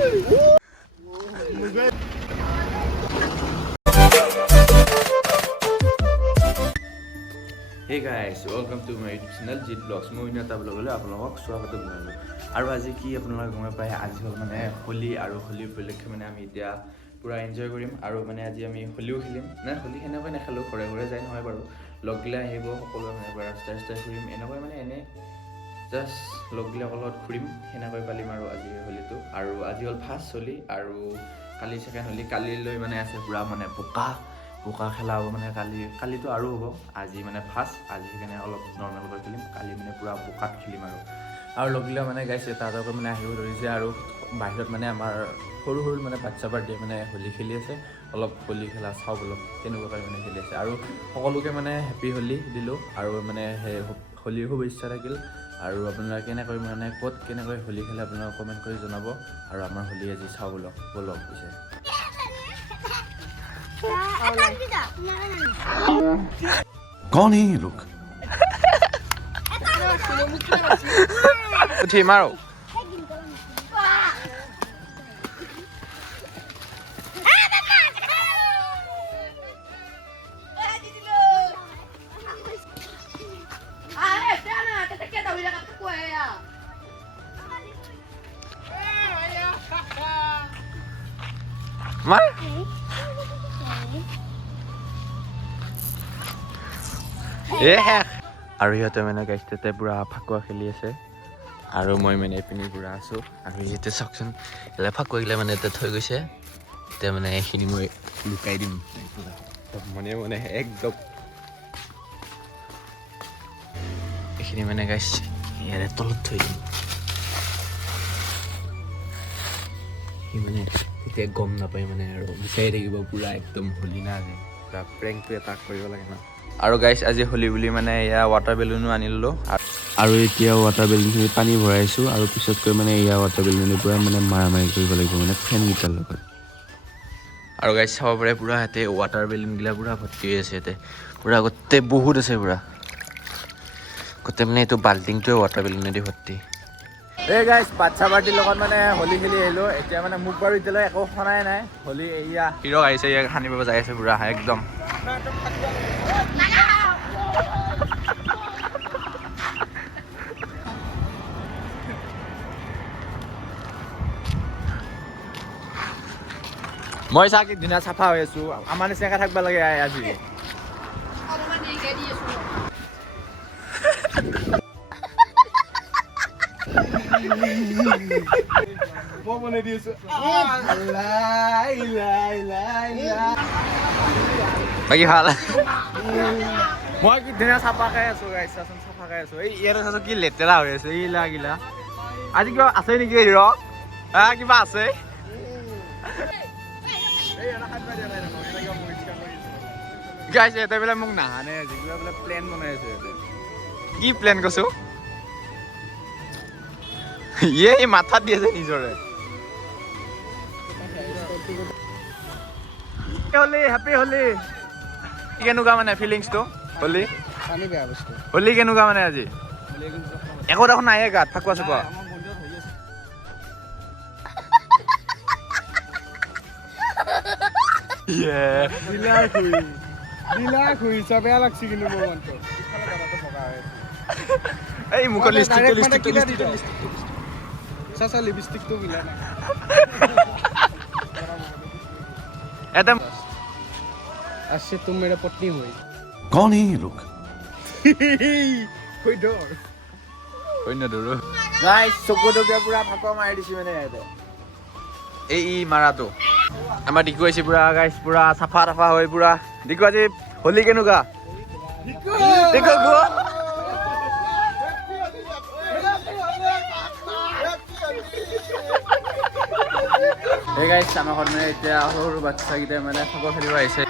Hey guys, welcome to my YouTube channel Jit Vlogs. মই এটা ব্লগলৈ আপোনালোকক স্বাগত জনালোঁ আৰু আজি কি আপোনালোকে গম পায় আজি হ'ল মানে হোলি আৰু হোলি উপলক্ষে মানে আমি এতিয়া পুৰা এনজয় কৰিম আৰু মানে আজি আমি হোলিও খেলিম না হোলি সেনেকৈ নেখেলোঁ ঘৰে ঘৰে যাই নহয় বাৰু লগগিলা আহিব সকলোৱে মানে ৰাস্তাই ফুৰিম এনেকৈ মানে এনে জাষ্ট লগগিলাকৰ লগত ঘূৰিম সেনেকৈ পালিম আৰু আজি হোলিটো আৰু আজি হ'ল ফাৰ্ষ্ট হোলি আৰু কালি ছেকেণ্ড হোলি কালিলৈ মানে আছে পুৰা মানে বোকা খেলা হ'ব মানে কালিতো আৰু হ'ব আজি মানে ফাৰ্ষ্ট আজি সেইকাৰণে অলপ নৰ্মেলকৈ খেলিম কালি মানে পুৰা বোকাত খেলিম আৰু লগগিলা মানে গাইছে তাহাঁতকৈ মানে আহিব ধৰিছে আৰু বাহিৰত মানে আমাৰ সৰু মানে বাচ্চা পাৰ্টিয়ে মানে হোলি খেলি আছে অলপ হোলি খেলা চাওঁ অলপ তেনেকুৱাকৈ মানে খেলি আছে আৰু সকলোকে মানে হেপী হোলি দিলোঁ আৰু মানে সেই হোলীৰ শুভেচ্ছা থাকিল আৰু আপোনালোকে কেনেকৈ মানে ক'ত কেনেকৈ হোলি খেলে আপোনালোকে কমেণ্ট কৰি জনাব আৰু আমাৰ হোলি আজি চাওঁ বলক পিছে कौन है ये लोग उठी मारो मार আৰু ইহঁতে মানে গাইতে পুৰা ফাকুৱা খেলি আছে আৰু মই মানে এইপিনি পুৰা আছোঁ আৰু ইয়াতে চাওকচোন এইবিলাক ফাকুৱাগিলা মানে এতিয়া থৈ গৈছে এতিয়া মানে এইখিনি মই লুকাই দিম মানে একদম এইখিনি মানে গাইছ ইয়াৰে তলত থৈ দিম সি মানে তেতিয়া গম নাপায় মানে আৰু বিচাৰি থাকিব পুৰা একদম হোলি না আজি পুৰা প্ৰেংকটো এটা কৰিব লাগে ন আৰু গাইছ আজি হোলি বুলি মানে এয়া ৱাটাৰ বেলুনো আনি ল'লোঁ আৰু এতিয়া ৱাটাৰ বেলুনখিনি পানী ভৰাইছোঁ আৰু পিছতকৈ মানে এয়া ৱাটাৰ বেলুনখিনি পূৰা মানে মাৰামাৰি কৰিব লাগিব মানে ফেনকেইটাৰ লগত আৰু গাইছ চাব পাৰে পূৰা ইয়াতে ৱাটাৰ বেলুনগিলা পূৰা ভৰ্তি হৈ আছে ইয়াতে পূৰা গোটেই বহুত আছে পূৰা গোটেই মানে এইটো বাল্টিংটোৱে ৱাটাৰ বেলুনেদি ভৰ্তি এই গাইছ বাচ্চা পাৰ্টিৰ লগত মানে হোলি খেলি আহিলোঁ এতিয়া মানে মোক বাৰু এতিয়ালৈ একো শুনাই নাই হোলি এয়া হিৰক আহিছে ইয়াক সানিব যাই আছে পূৰা একদম মই চাকি দিনা চাফা হৈ আছোঁ আমাৰ নিচিনাকৈ থাকিব লাগে আজি বাকী ভাল মই দিনা চাফা খাই আছোঁ চাচোন চাফা খাই আছোঁ এই ইয়াতে চাচোন কি লেতেৰা হৈ আছে এইগিলা আজি কিবা আছে নেকি হিৰক কিবা আছে গাইছে ইয়াতে বোলে মোক নাহানে আজি কিবা বোলে প্লেন বনাই আছে ইয়াতে কি প্লেন কৈছোঁ ইয়ে মাথাত দি আছে নিজৰে হোলি হেপী হোলি কেনেকুৱা মানে ফিলিংছটো হোলি হোলি কেনেকুৱা মানে আজি একো দেখোন নাহে গাত ফাকুৱা চাকুৱা এই মুখৰ লিপষ্টিকটো মিলা নাই এটা আসছে तुम मेरा पत्नी हुई कौन है ये लोग कोई ना डरो गाइस চকুটোকে পুৰা ফাকুৱা মাৰি দিছি মানে ইয়াতে এই মাৰাটো আমাৰ দিকু আছে পুৰা গাইস পুৰা চাফা হৈ পুৰা দিকু আজি হোলি কেনেকুৱা দিকু গো এই গাইস আমাৰ ঘৰতে এতিয়া সৰু বাচ্চাকেইটা মানে ফাকুৱা খেলিব আহিছে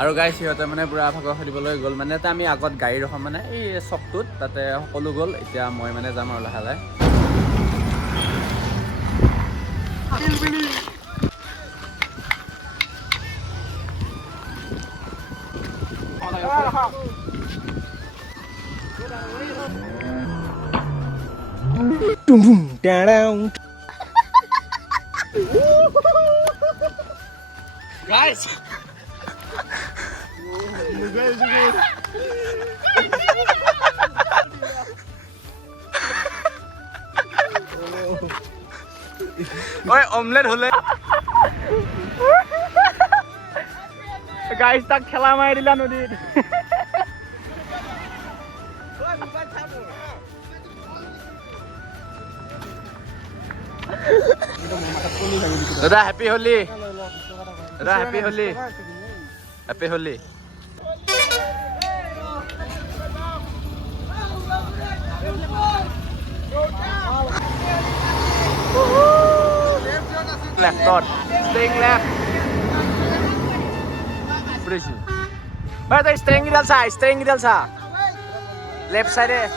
আৰু গাইস সিহঁতে মানে পুৰা ফাকুৱা খেলিবলৈ গ'ল মানে আমি আগত গাড়ী ৰখাম মানে এই চকটোত তাতে সকলো গ'ল এতিয়া মই মানে যাম আৰু লাহে লাহে Tum tum down. Guys. Oi, omelette hole. Guys, tak khela mai dila nodit. Dada, happy Holi. Dada, happy Holi. Happy Holi. Left on. Staying left. Pressure. But they staying idal sa, staying idal sa. Left side eh.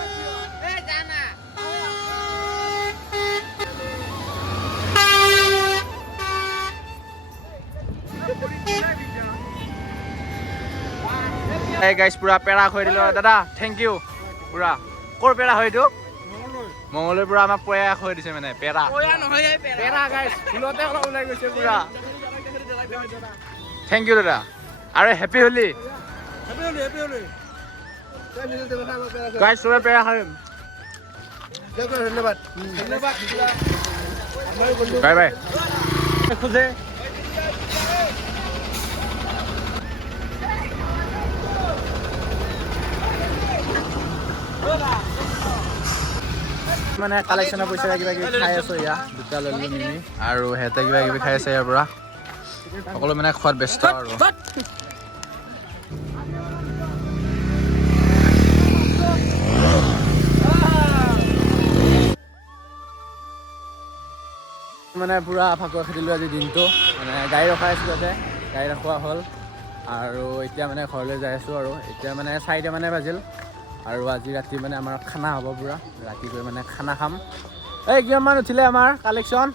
Hey guys, pura pera khoi dilo dada, thank you. Pura. Kor pera hoy tu? Mongoloi pura amak poya khoi dise mane pera. Poya nohoy ei pera. Pera guys, fulote ola ulai goise pura. Thank you dada. Are happy Holi. Happy Holi, happy Holi. Guys, sore pera khoi. ধন্যবাদ। ধন্যবাদ। Bye bye. খুঁজে মানে কালেকশ্যনৰ পইচা কিবা কিবি খাই আছো ইয়া দুটা ললো মিমি আৰু হেতে কিবা কিবি খাই আছে ইয়াৰ পৰা সকলো মানে খোৱাত ব্যস্ত আৰু মানে পুৰা ফাকুৱা খেলিলো আজি দিনটো মানে গাড়ী ৰখাই আছো তাতে গাড়ী ৰখোৱা হ'ল আৰু এতিয়া মানে ঘৰলৈ যাই আছো আৰু এতিয়া মানে 4টা মানে বাজিল আৰু আজি ৰাতি মানে আমাৰ খানা হ'ব পুৰা ৰাতি গৈ মানে খানা খাম এই কিমান মান উঠিলে আমাৰ কালেকশ্যন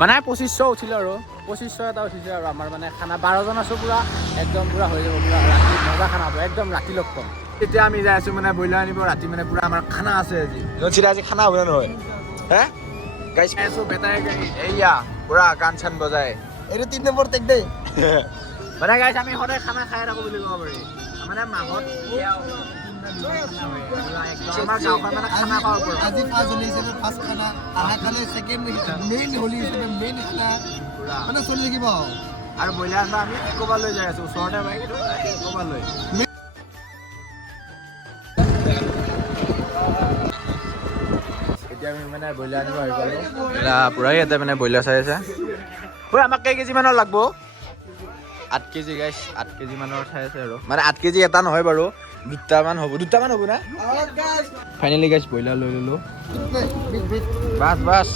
মানে 2500 উঠিলে আৰু 2500 এটা উঠিছে আৰু আমাৰ মানে খানা 12 জন আছো পুৰা একদম পুৰা হৈ যাব পুৰা ৰাতি মজা খানা হ'ব একদম ৰাতি লগ পাম এতিয়া আমি যাই আছো মানে ব্ৰইলাৰ আনিব ৰাতি মানে পুৰা আমাৰ খানা আছে আজি নচিৰা আজি খানা হ'ব নহয় হে গাইছ আছো বেটাই গাড়ী এইয়া পুৰা গান চান বজায় এইটো 3 নম্বৰ টেক দে মানে গাইছ আমি সদায় খানা খাই থাকো বুলি ক'ব পাৰি মানে মাহত আমাৰ গাঁওখন মানে খানা খাব পাৰোঁ আজি ফাৰ্ষ্ট হলি হিচাপে ফাৰ্ষ্ট খানা আহাকালে ছেকেণ্ড মেইন হলি হিচাপে মেইন খানা মানে চলি থাকিব আৰু ব্ৰইলাৰ আমি ক'বালৈ যাই আছো ওচৰতে বাইক ক'বালৈ এতিয়া আমি মানে ব্ৰইলাৰ আনিব আহি পালোঁ পুৰাই ইয়াতে মানে ব্ৰইলাৰ চাই আছে ঐ আমাক কেই কেজি মানৰ লাগব 8 কেজি গাইছ 8 কেজি মানৰ চাই আছে আৰু মানে 8 কেজি এটা নহয় বাৰু দুটামান হ'ব না ফাইনেলি গাইছ ব্ৰইলাৰ লৈ ললো বাছ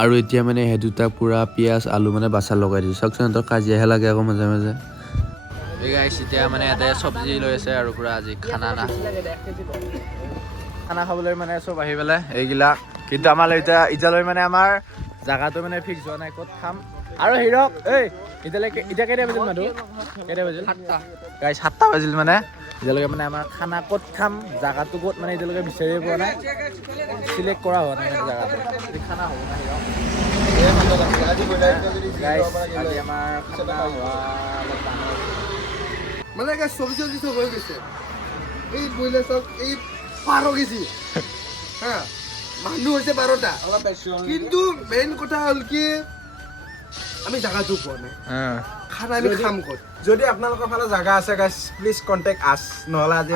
আৰু এতিয়া মানে সেই দুটা পুৰা পিঁয়াজ আলু মানে বাচা লগাই দিছোঁ চাওকচোন সিহঁতৰ কাজিয়াহে লাগে আকৌ মাজে মাজে এই গাইছ এতিয়া মানে ইয়াতে চব্জি লৈ আছে আৰু পুৰা আজি খানা খাবলৈ মানে চব আহি পেলাই এইগিলা কিন্তু আমাৰ এতিয়ালৈ মানে আমাৰ জাগাটো মানে ফিক্স হোৱা নাই ক'ত খাম আৰু হিৰক এই এতিয়া কেইটা বাজিল মানুহ কেইটা বাজিল 7টা গাইছ 7টা বাজিল মানে এতিয়ালৈকে মানে আমাৰ খানা ক'ত খাম জাগাটো ক'ত মানে এতিয়ালৈকে বিচাৰিয়ে পোৱা নাই চিলেক্ট কৰা হোৱা নাই মানে জাগাটো খানা হ'ব না হিৰক গাইছ আজি আমাৰ খানা হোৱা মানে গাইছ চব্জি চব হৈ গৈছে এই ব্ৰইলাৰ চব এই 12 কেজি হ্যাঁ মানুহ হৈছে 12টা কিন্তু মেইন কথা হ'ল কি আমি জাগাটো পোৱা নাই খানা আমি খাম ক'ত যদি আপোনালোকৰ ফালে জাগা আছে গাইছ প্লিজ কন্টেক্ট আছ নহ'লে আজি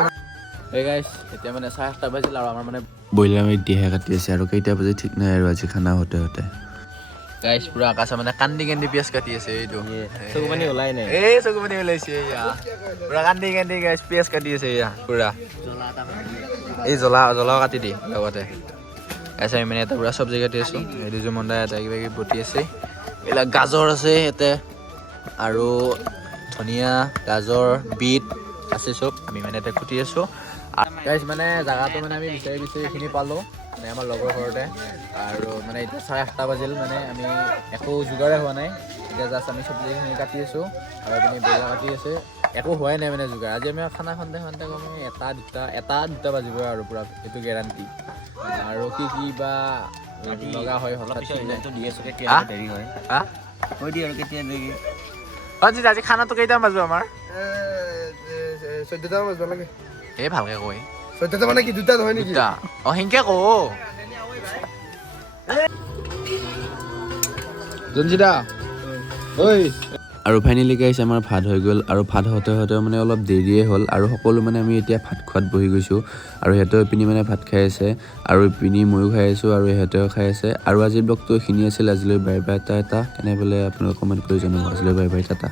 এই গাইছ এতিয়া মানে 7:30 বাজিল আৰু আমাৰ মানে ব্ৰইলাৰ আমি দিহে কাটি আছে আৰু কেইটা বাজি ঠিক নাই আৰু আজি খানা হতে গাইছ পুৰা আকাশে মানে কান্দি পিয়াজ কাটি আছে এইটো চকুপানী ওলাই নাই এই চকুপানী ওলাইছে এয়া পুৰা কান্দি গাইছ পিয়াজ কাটি আছে এয়া পুৰা এই জ্বলাও কাটি দি লগতে গাইছ আমি মানে এটা পুৰা চব্জি কাটি আছোঁ এই দুযোৰ মন্দা এটা কিবা কিবি বটি আছে এইবিলাক গাজৰ আছে ইয়াতে আৰু ধনিয়া গাজৰ বিট আছে চব আমি মানে এটা কুটি আছোঁ গাইছ মানে জাগাটো মানে আমি বিচাৰি এইখিনি পালোঁ মানে আমাৰ লগৰ ঘৰতে আৰু মানে এতিয়া 8:30 বাজিল মানে আমি একো যোগাৰে হোৱা নাই এতিয়া জাষ্ট আমি চব্জিখিনি কাটি আছোঁ আৰু আপুনি ব্ৰইলাৰ কাটি আছে একো হোৱাই নাই মানে যোগাৰ আজি আমি খানা খন্তে কমে এটা দুটা বাজিব আৰু পুৰা এইটো গেৰাণ্টি আৰু কি বা লগা হয় আজি খানাটো কেইটামান বাজিব আমাৰ 14টা বাজব লাগে এই ভালকে কৈ 14টা মানে কি দুটা নহয় নেকি সেনকে কো জঞ্জিদা ঐ আৰু ফাইনেলি গাইছ আমাৰ ভাত হৈ গ'ল আৰু ভাত হওঁতে মানে অলপ দেৰিয়ে হ'ল আৰু সকলো মানে আমি এতিয়া ভাত খোৱাত বহি গৈছোঁ আৰু সিহঁতেও ইপিনি মানে ভাত খাই আছে আৰু ইপিনি ময়ো খাই আছোঁ আৰু সিহঁতেও খাই আছে আৰু আজিৰ ব্লগটো এইখিনি আছিল আজিলৈ বাই বাই এটা কেনে বোলে আপোনালোকে কমেণ্ট কৰি জনাব আজিলৈ বাই বাই টাটা